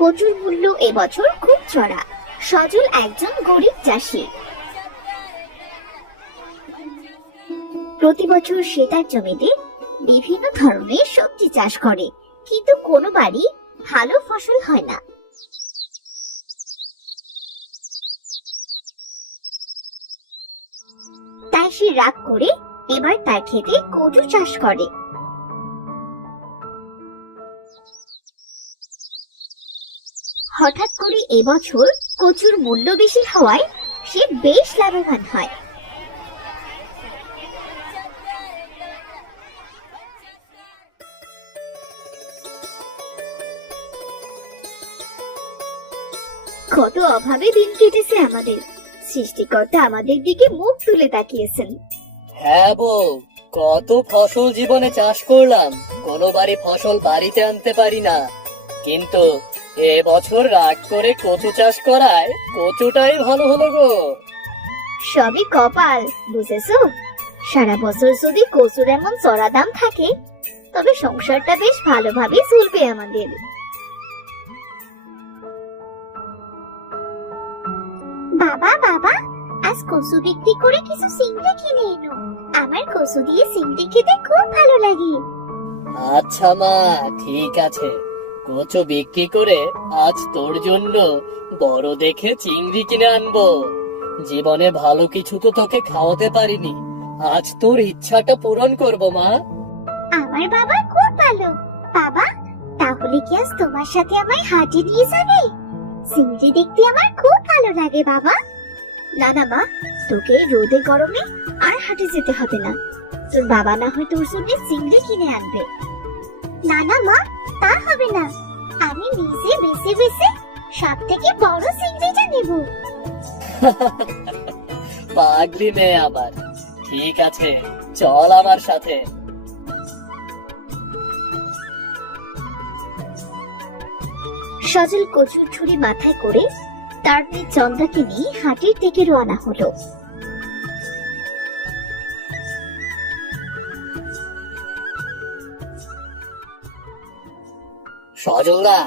কচুর মূল্য এবছর খুব চড়া। সজল একজন গরিব চাষি। প্রতি বছর সে তার জমিতে বিভিন্ন ধরনের সবজি চাষ করে, কিন্তু কোনোবারই ভালো ফসল হয় না। তাই সে রাগ করে এবার তার ক্ষেতে কচু চাষ করে। হঠাৎ করে এবছর কচুর মূল্য বেশি হওয়ায় সে বেশ লাভবান হয়। কত অভাবে দিন কেটেছে আমাদের, সৃষ্টিকর্তা আমাদের দিকে মুখ তুলে তাকিয়েছেন। হ্যাঁ বউ, কত ফসল জীবনে চাষ করলাম, কোনোবারই ফসল বাড়িতে আনতে পারি না। কিন্তু এবছর রাগ করে কচু চাষ করায় কচুটাই ভালো হলো গো। সবই কপাল, বুঝেছো? সারা বছর যদি কচুর এমন চড়া দাম থাকে, তবে সংসারটা বেশ ভালোভাবে চলবে আমাদের। বাবা বাবা, আজ কচু বিক্রি করে কিছু চিংড়ি কিনে এনো। আমার কচু দিয়ে চিংড়ি খেতে খুব ভালো লাগে। আচ্ছা মা, ঠিক আছে। কচু বিক্রি করে আজ তোর জন্য বড় দেখে চিংড়ি কিনে আনবো। জীবনে ভালো কিছু তো তোকে খাওয়াতে পারিনি, আজ তোর ইচ্ছাটা পূরণ করব মা। আমার বাবা খুব ভালো। বাবা, তাহলে কি আজ তোমার সাথে আমায় হাটে নিয়ে যাবে? চিংড়ি দেখতে আমার খুব ভালো লাগে বাবা। না না মা, তোকে এই রোদে গরমে আর হাটে যেতে হবে না। তোর বাবা না হয় তোর জন্য চিংড়ি কিনে আনবে। না না মা, তা হবে না। আমি নিজে বেছে বেছে সব থেকে বড় চিংড়িটা নেব। পাগলি মেয়ে আবার। ঠিক আছে, চল আমার সাথে। সজল কচুর ঝুড়ি মাথায় করে তার মেয়ে চন্দ্রাকে নিয়ে হাটের দিকে রওনা হলো। সজলদা,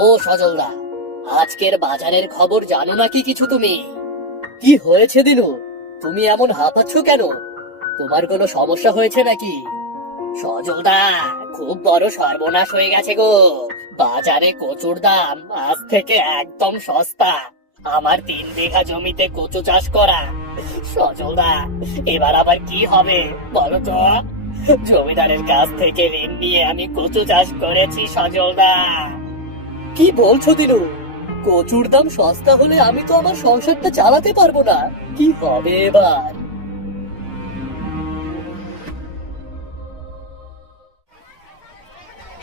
ও সজলদা, আজকের বাজারের খবর জানো নাকি কিছু তুমি? কি হয়েছে দিনু, তুমি এমন হাঁপাচ্ছ কেন? তোমার কোনো সমস্যা হয়েছে নাকি? সজলদা, খুব বড় সর্বনাশ হয়ে গেছে গো। বাজারে কচুর দাম আজ থেকে একদম সস্তা। আমার 3 বিঘা জমিতে কচু চাষ করা। সজলদা, এবার আবার কি হবে বলো তো? জমিদারের কাছ থেকে ঋণ নিয়ে আমি কচু চাষ করেছি সজলদা। কি বলছো দিনু? কচুর দাম সস্তা হলে আমি তো আমার সংসারটা চালাতে পারবো না, কি হবে এবার?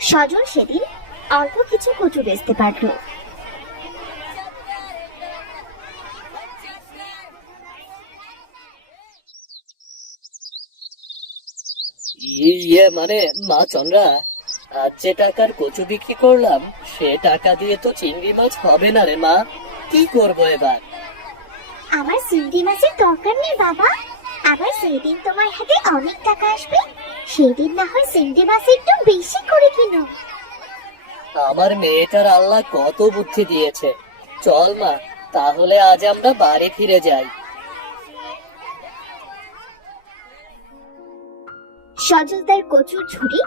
সজল সেদিন অল্প কিছু কচু বেচতে পারলো। মানে মা চন্দ্রা, আজ যে টাকার কচু বিক্রি করলাম সে টাকা দিয়ে তো চিংড়ি মাছ হবে না রে মা। কি করবো এবার? আমার চিংড়ি মাছের দরকার নেই বাবা। আবার সেদিন তোমার হাতে অনেক টাকা আসবে, সেদিন না হয় চিংড়ি মাছ একটু বেশি করে কিনো। আমার মেয়েটার আল্লাহ কত বুদ্ধি দিয়েছে। চল মা, তাহলে আজ আমরা বাড়ি ফিরে যাই। সজল তার কচুর ঝুড়ি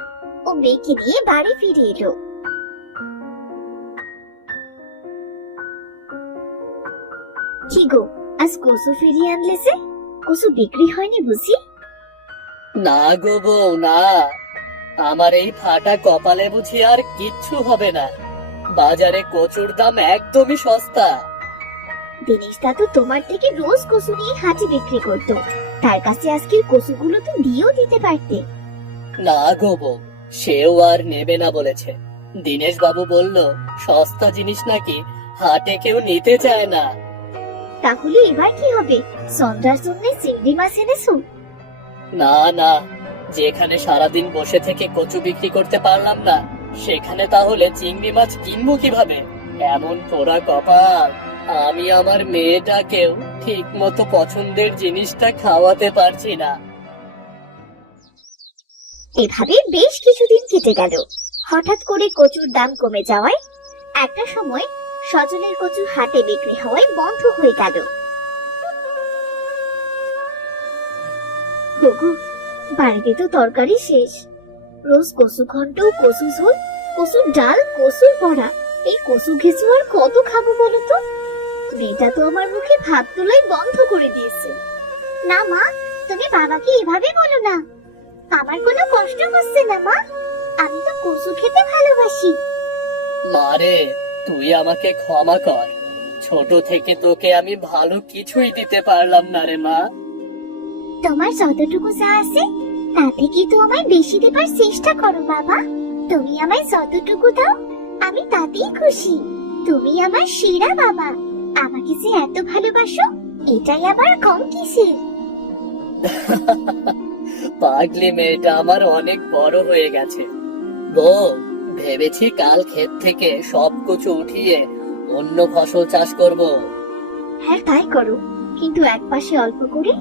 ও মেয়েকে নিয়ে বাড়ি ফিরে এলো। কি গো, আজ কচু ফিরিয়ে আনলে যে? কচু বিক্রি হয়নি বুঝি? না গো বউ, না। আমার এই ফাটা কপালে বুঝি আর কিচ্ছু হবে না। বাজারে কচুর দাম একদমই সস্তা। দিনেশ দা তো তোমার থেকে রোজ কচু নিয়ে হাটে বিক্রি করতো, তার কাছে আজকের কচুগুলো তো দিয়েও দিতে পারতে। না গো বউ, সেও আর নেবে না বলেছে। দিনেশ বাবু বলল সস্তা জিনিস নাকি হাটে কেউ নিতে চায় না। তাহলে এবার কি হবে? সন্ধ্যার জন্য চিংড়ি মাছ এনেছো? না না, যেখানে সারাদিন বসে থেকে কচু বিক্রি করতে পারলাম না, সেখানে তাহলে চিংড়ি মাছ কিনবো কিভাবে? এমন পোড়া কপাল, আমি আমার মেয়েটাকেও ঠিক মতো পছন্দের জিনিসটা খাওয়াতে পারছি না। এভাবে বেশ কিছুদিন কেটে গেল। হঠাৎ করে কচুর দাম কমে যাওয়ায় একটা সময় সজলের কচু হাটে বিক্রি হওয়ায় বন্ধ হয়ে গেল। গগু, বাড়িতে তো তরকারি শেষ। রোজ কচু ঘন্ট, কচু ঝোল, কচুর ডাল, কচুর বড়া, এই কচু ঘেঁচু আর কত খাবো বলো তো? মেয়েটা তো আমার মুখে ভাত তোলাই বন্ধ করে দিয়েছে। না মা, তুমি বাবাকে এভাবে বলো না। আমার কোনো কষ্ট হচ্ছে না মা, আমি তো কচু খেতে ভালোবাসি। মারে, তুই আমাকে ক্ষমা কর। ছোট থেকে তোকে আমি ভালো কিছুই দিতে পারলাম না রে মা। তোমার যতটুকু যা আছে তা থেকে তো আমায় বেশি দেবার চেষ্টা করো বাবা। তুমি আমায় যতটুকু দাও আমি তাতেই খুশি। তুমি আমার সেরা বাবা। আমাকে যে এত ভালোবাসো এটাই আবার কম কিসের। পাগলি মেয়েটা আমার অনেক বড় হয়ে গেছে। বউ, ভেবেছি কাল ক্ষেত থেকে সব কচু উঠিয়ে অন্য ফসল চাষ করব। হ্যাঁ তাই করো, কিন্তু এক পাশে অল্প করে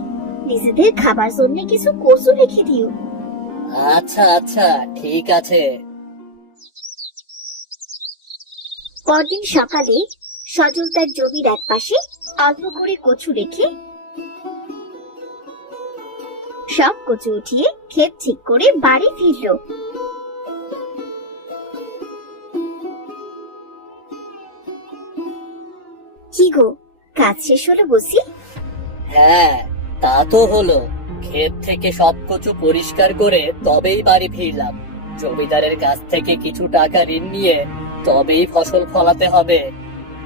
নিজেদের খাবার জন্য কিছু কচু রেখে দিও। আচ্ছা আচ্ছা, ঠিক আছে। পরদিন সকালে সজল তার জমির এক পাশে অল্প করে কচু রেখে সব কচু উঠিয়ে ক্ষেত ঠিক করে বাড়ি ফিরল। কি গো, কাজ শেষ হলো বুঝি? হ্যাঁ, তা তো হলো। ক্ষেত থেকে সব কচু পরিষ্কার করে তবেই বাড়ি ফিরলাম। জমিদারের কাছ থেকে কিছু টাকা ঋণ নিয়ে তবেই ফসল ফলাতে হবে।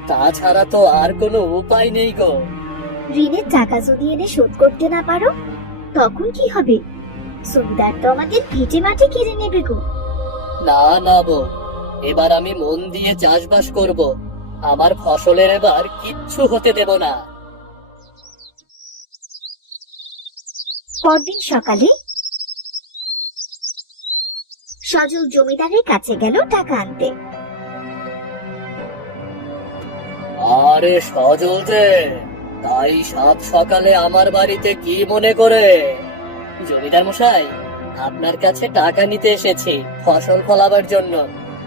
তাছাড়া তো আর কোনো উপায় নেই গো। ঋণের টাকা যদি এনে শোধ করতে না পারো তখন কি হবে? জমিদার তো আমাদের ভিটে মাটি কিনে নেবে গো। না না বউ, এবার আমি মন দিয়ে চাষবাস করব। আমার ফসলের এবার কিচ্ছু হতে দেব না। পরদিন সকালে সজল জমিদারের কাছে গেল টাকা আনতে। আরে সজল যে, তাই সাত সকালে আমার বাড়িতে কি মনে করে? জমিদার মশাই, আপনার কাছে টাকা নিতে এসেছি ফসল ফলাবার জন্য।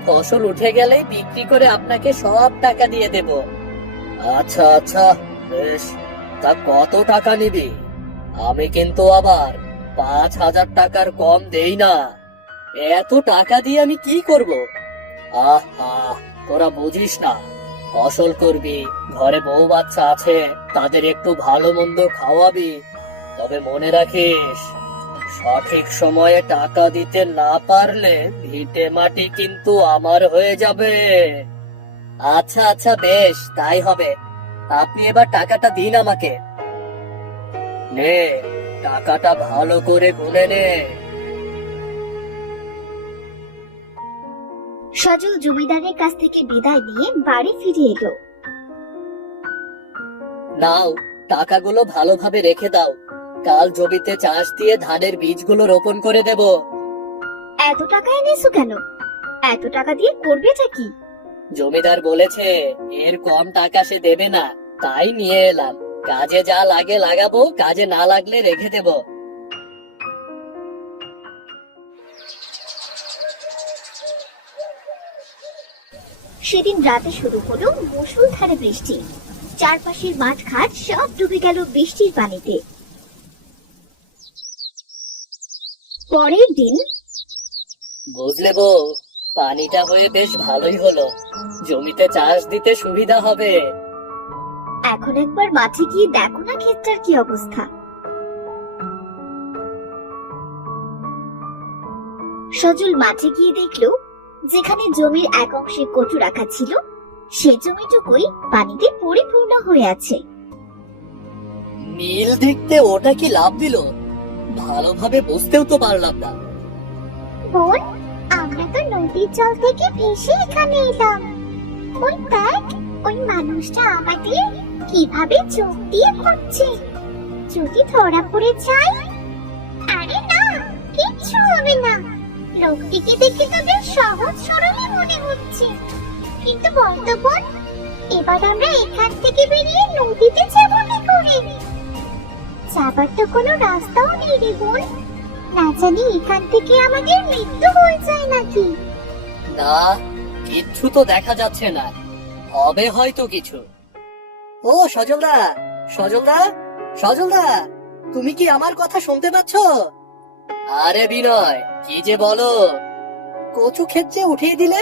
ফসল উঠে গেলেই বিক্রি করে আপনাকে সব টাকা দিয়ে দেব। আচ্ছা আচ্ছা, বেশ। তা কত টাকা নিবি? আমি কিন্তু আবার 5,000 টাকার কম দেই না। এত টাকা দিয়ে আমি কি করব? আহা, তোরা বুঝিস না। ফসল করবি, ঘরে বউ বাচ্চা আছে, তাদের একটু ভালো মন্দ খাওয়াবি। তবে মনে রাখিস, সঠিক সময়ে টাকা দিতে না পারলে ভিটে মাটি কিন্তু আমার হয়ে যাবে। আচ্ছা আচ্ছা, বেশ, তাই হবে। আপনি এবার টাকাটা দিন আমাকে। নে, টাকাটা ভালো করে গুনে নে। সজল জমিদারের কাছ থেকে বিদায় নিয়ে বাড়ি ফিরে এলো। নাও, টাকাগুলো ভালোভাবে রেখে দাও। কাল জমিতে চাষ দিয়ে ধানের বীজগুলো রোপণ করে দেব। এত টাকা এনেছো কেন? এত টাকা দিয়ে করবেটা কি? জমিদার বলেছে এর কম টাকা সে দেবে না, তাই নিয়ে এলাম। কাজে যা লাগে লাগাবো, কাজে না লাগলে রেখে দেব। সেদিন রাতে শুরু হলো মুষলধারে বৃষ্টি। চারপাশের মাঠ ঘাট সব ডুবে গেল বৃষ্টির পানিতে। পরের দিন বুঝলে বউ, পানিটা হয়ে বেশ ভালোই হলো। জমিতে চাষ দিতে সুবিধা হবে। এখন একবার মাঠে গিয়ে দেখো না ক্ষেতটার কি অবস্থা। সজল মাঠে গিয়ে দেখলো যেখানে জমির এক অংশে কচু রাখা ছিল সে জমিটুকুই পানিতে পরিপূর্ণ হয়ে আছে। নীল দেখতে ওটা কি লাভ দিল? ভালোভাবে বুঝতেও তো পারলাম না। বোন, আমরা তো নদীর জল থেকে ভেসে এখানে এলাম। ওই দেখ, ওই মানুষটা আমাদের কিভাবে চোখ দিয়ে খুঁজছে। যদি ধরা পড়ে যাই? আরে না, কিচ্ছু হবে না। লোকটিকে দেখে তো বেশ সহজ সরলই মনে হচ্ছে। কিন্তু বলতো বোন, এবার আমরা এখান থেকে বেরিয়ে নদীতে যাবো কি করে? যাবার তো কোনো রাস্তাও নেই রে বোন। না জানি এখান থেকে আমাদের মৃত্যু হয়ে যায় নাকি। না, কিচ্ছু তো দেখা যাচ্ছে না, হবে হয়তো কিছু। ও সজলদা, সজলদা, সজলদা, তুমি কি আমার কথা শুনতে পাচ্ছ? আরে বিনয়, কি যে বলো, কচু ক্ষেত যে উঠিয়ে দিলে,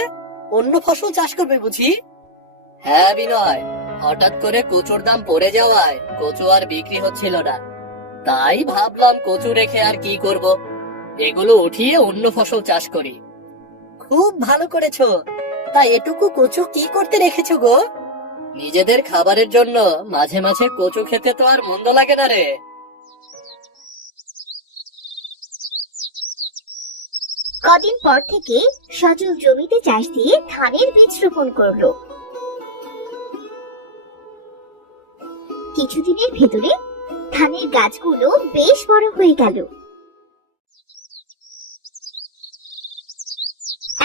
অন্য ফসল চাষ করবে বুঝি? হ্যাঁ বিনয়, হঠাৎ করে কচুর দাম পড়ে যাওয়ায় কচু আর বিক্রি হচ্ছিল না, তাই ভাবলাম কচু রেখে আর কি করব, এগুলো উঠিয়ে অন্য ফসল চাষ করি। খুব ভালো করেছো। তা এটুকু কচু কি করতে রেখেছো গো? নিজেদের খাবারের জন্য মাঝে মাঝে কচু খেতে তো আর মন্দ লাগে না রে। কদিন পর থেকে সজল জমিতে চাষ দিয়ে ধানের বীজ রোপণ করলো। কিছুদিনের ভেতরে ধানের গাছগুলো বেশ বড় হয়ে গেল।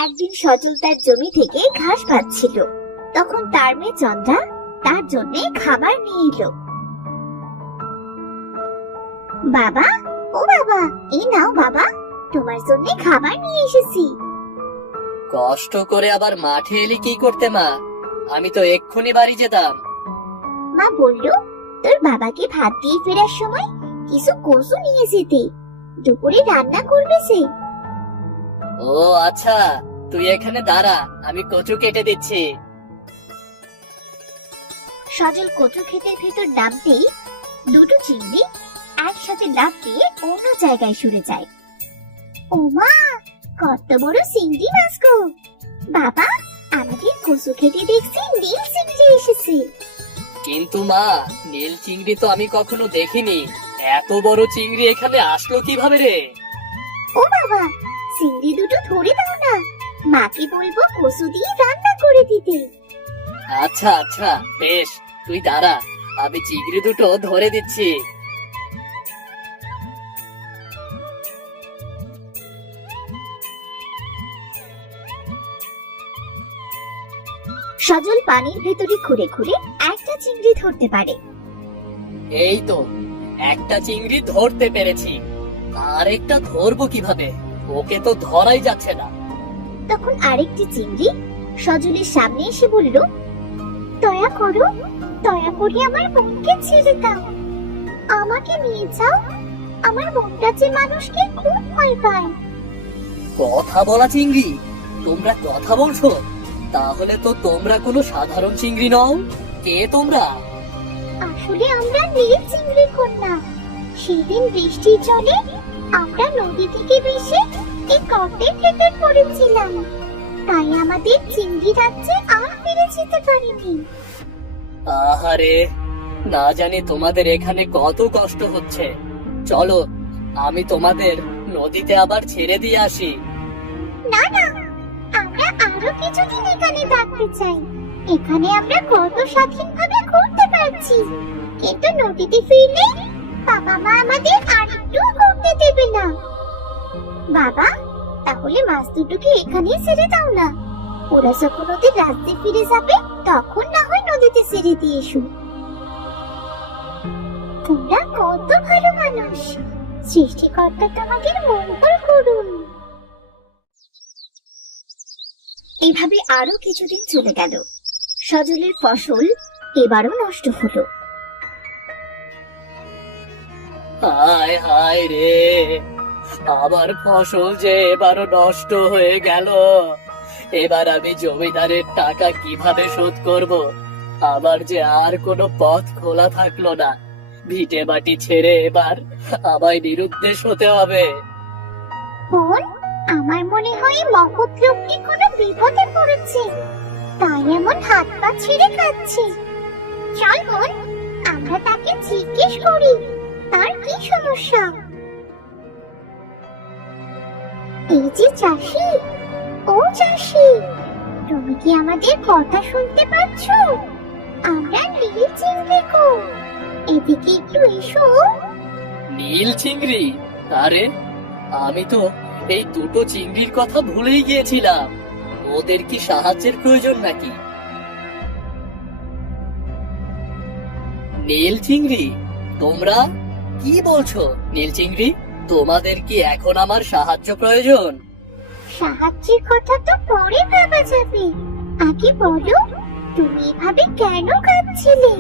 একদিন সজল তার জমি থেকে ঘাস পাচ্ছিল, তখন তার মেয়ে চন্দ্রা তার জন্য খাবার নিয়ে এলো। বাবা, ও বাবা, এই নাও বাবা, তোমার জন্য খাবার নিয়ে এসেছি। কষ্ট করে আবার মাঠে এলি কি করতে মা? আমি তো এক্ষুনি বাড়ি যেতাম। মা বলল তোর বাবাকে ভাত দিয়ে ফেরার সময় কিছু কচু নিয়ে যেতে, দুপুরে রান্না করবে সে। ও আচ্ছা, তুই এখানে দাঁড়া, আমি কচু কেটে দিচ্ছি। সজল কচু ক্ষেতের ভেতর নামতেই দুটো চিংড়ি একসাথে লাফ দিয়ে অন্য জায়গায় সরে যায়। ও মা, কত বড় চিংড়ি মাছ গো! বাবা, আমাদের কচু খেতে দেখছি নীল চিংড়ি এসেছে। কিন্তু মা, নীল চিংড়ি তো আমি কখনো দেখিনি, এত বড় চিংড়ি এখানে আসলো কিভাবে রে? ও বাবা, চিংড়ি দুটো ধরে দাও না, মাকে বলবো কচু দিয়ে রান্না করে দিতে। আচ্ছা আচ্ছা, বেশ, তুই দাঁড়া, আমি চিংড়ি দুটো ধরে দিচ্ছি। সজল পানির ভেতরে ঘুরে ঘুরে একটা চিংড়ি ধরতে পারে। এই তো, একটা চিংড়ি ধরতে পেরেছি, আর একটা ধরবো কিভাবে? ওকে তো ধরাই যাচ্ছে না। তখন আরেকটি চিংড়ি সজলের সামনে এসে বলল, দয়া করো, দয়া করে আমার বোনকে ছেড়ে দাও, আমাকে নিয়ে যাও, আমার বোনটা যে মানুষকে খুব ভয় পায়। কথা বলা চিংড়ি, তোমরা কথা বলছো? তাহলে তো তোমরা কোনো সাধারণ চিংড়ি নও। কে তোমরা? আসলে আমরা নীল চিংড়ি কন্যা। সেদিন বৃষ্টির জলে আমরা নদী থেকে ভেসে এই গর্তের ভেতর পড়েছিলাম, তাই আমাদের চিংড়ি রাজ্যে আর ফিরে যেতে পারিনি। আহারে, না জানি তোমাদের এখানে কত কষ্ট হচ্ছে। চলো, আমি তোমাদের নদীতে আবার ছেড়ে দিয়ে আসি। না না, আমরা আরো কিছুদিন এখানে থাকতে চাই। এখানে আমরা কত স্বাধীনভাবে ঘুরতে পারছি, কিন্তু নদীতে ফিরলে বাবা মা আমাদের আরেকটু ঘুরতে দেবে না। বাবা, তাহলে মাছ দুটোকে এখানেই ছেড়ে দাও না, ওরা যখন ওদের রাজ্যে ফিরে যাবে তখন না হয় নদীতে ছেড়ে দিয়ে এসো। তোমরা কত ভালো মানুষ, সৃষ্টিকর্তা তোমাদের মঙ্গল করুন। এভাবে আরো কিছুদিন চলে গেল। সজলের ফসল এবারও নষ্ট হলো। হায় হায় রে, আমার ফসল যে এবারও নষ্ট হয়ে গেল। এবার আমি জমিদারের টাকা কিভাবে শোধ করব? আমার যে আর কোনো পথ খোলা থাকলো না। ভিটে মাটি ছেড়ে এবার আমায় নিরুদ্দেশ হতে হবে। বোন, আমার মনে হয় মহৎ লোকটি কোনো বিপদে পড়েছে, তাই এমন হাত পা ছেড়ে খাচ্ছে। চল বোন, আমরা তাকে জিজ্ঞেস করি তার কি সমস্যা। এই যে চাষি, ও চাষি, তুমি কি আমাদের কথা শুনতে পাচ্ছ? আমরা নীল চিংড়ি গো, এদিকে একটু এসো। নীল চিংড়ি? আরে, আমি তো এই দুটো চিংড়ির কথা ভুলেই গিয়েছিলাম। ওদের কি সাহায্যের প্রয়োজন নাকি? নীল চিংড়ি, তোমরা কি বলছো? নীল চিংড়ি, তোমাদের কি এখন আমার সাহায্য প্রয়োজন? সাহায্যের কথা তো পরে ভাবা যাবে, আগে বলো, তুমি এভাবে কেন কাঁদছিলে?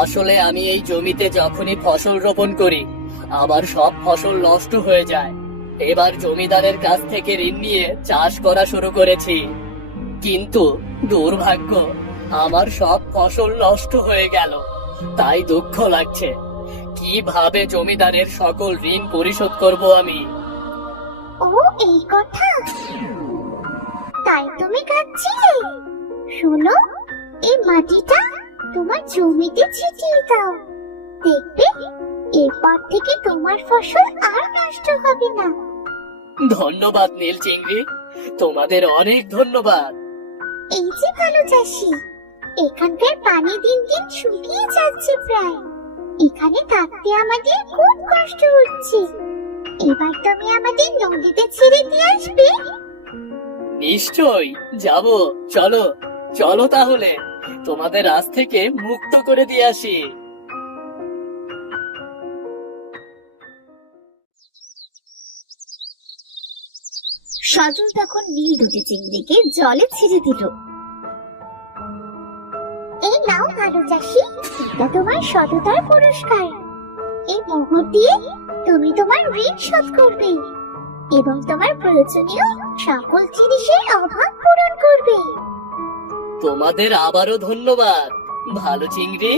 আসলে আমি এই জমিতে যখনই ফসল রোপণ করি আমার সব ফসল নষ্ট হয়ে যায়। এবার জমিদারের কাছ থেকে ঋণ নিয়ে চাষ করা শুরু করেছি, কিন্তু দুর্ভাগ্য আমার সব ফসল নষ্ট হয়ে গেল। তাই দুঃখ লাগছে। কিভাবে জমিদারের সকল ঋণ পরিশোধ করব আমি? ও, এই কথা, তাই তুমি কাঁদছিলে। শোনো, এই মাটিটা তোমার জমিতে ছিটিয়ে দাও, দেখবে এরপর থেকে তোমার ফসল আর নষ্ট হবে না। ধন্যবাদ নীল চিংড়ি, তোমাদের অনেক ধন্যবাদ। এই যে ভালো চাষি, এখানকার পানি দিন দিন শুকিয়ে যাচ্ছে প্রায়। এখানে থাকতে আমাদের খুব কষ্ট হচ্ছে। এবার তুমি আমাদের নদীতে ছেড়ে দিয়ে আসবে? নিশ্চয়ই যাব। চলো চলো তাহলে তোমাদের আজ থেকে মুক্ত করে দিয়ে আসি। সজল তখন নীল দুটি চিংড়িকে জলে ছেড়ে দিল। এই নাও ভালো চাষি, এটা তোমার সততার পুরস্কার। এই মোহর দিয়ে তুমি তোমার ঋণ শোধ করবে এবং তোমার প্রয়োজনীয় সকল জিনিসের অভাব পূরণ করবে। তোমাদের আবারও ধন্যবাদ ভালো চিংড়ি।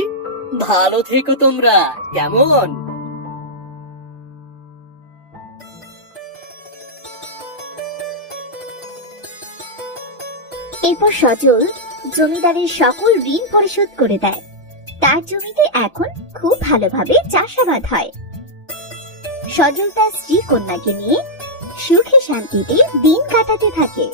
ভালো থেকো তোমরা, কেমন? এরপর সজল জমিদারের সকল ঋণ পরিশোধ করে দেয়। তার জমিতে এখন খুব ভালোভাবে চাষাবাদ হয়। সজল তার স্ত্রী কন্যাকে নিয়ে সুখে শান্তিতে দিন কাটাতে থাকে।